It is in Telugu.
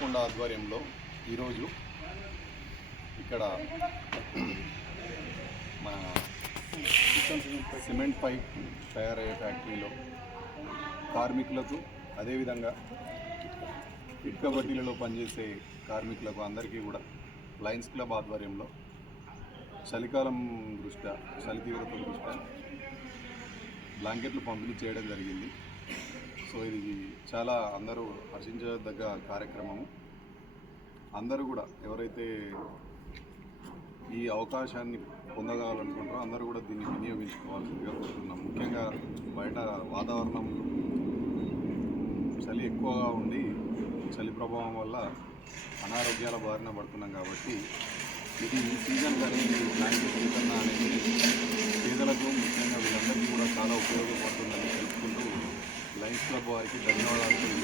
హన్మకొండ ఆధ్వర్యంలో ఈరోజు ఇక్కడ మన సిమెంట్ పైప్ తయారయ్యే ఫ్యాక్టరీలో కార్మికులకు అదేవిధంగా ఇటుక బట్టీలలో పనిచేసే కార్మికులకు అందరికీ కూడా లయన్స్ క్లబ్ ఆధ్వర్యంలో చలికాలం దృష్ట్యా చలి తీవ్రత దృష్ట్యా బ్లాంకెట్లు పంపిణీ చేయడం జరిగింది. సో ఇది చాలా అందరూ హర్షించదగ్గ కార్యక్రమము. అందరూ కూడా ఎవరైతే ఈ అవకాశాన్ని పొందగాలనుకుంటారో అందరూ కూడా దీన్ని వినియోగించుకోవాల్సిందిగా కోరుతున్నాం. ముఖ్యంగా బయట వాతావరణం చలి ఎక్కువగా ఉండి చలి ప్రభావం వల్ల అనారోగ్యాల బారిన పడుతున్నాం కాబట్టి ఇది ఈ సీజన్ కానీ బ్లాంకెట్ వితరణ అనేది పేదలకు ముఖ్యంగా వీళ్ళందరికీ కూడా చాలా ఉపయోగపడుతుందని తెలుసుకుంటూ లయన్స్ క్లబ్ వారికి ధన్యవాదాలు.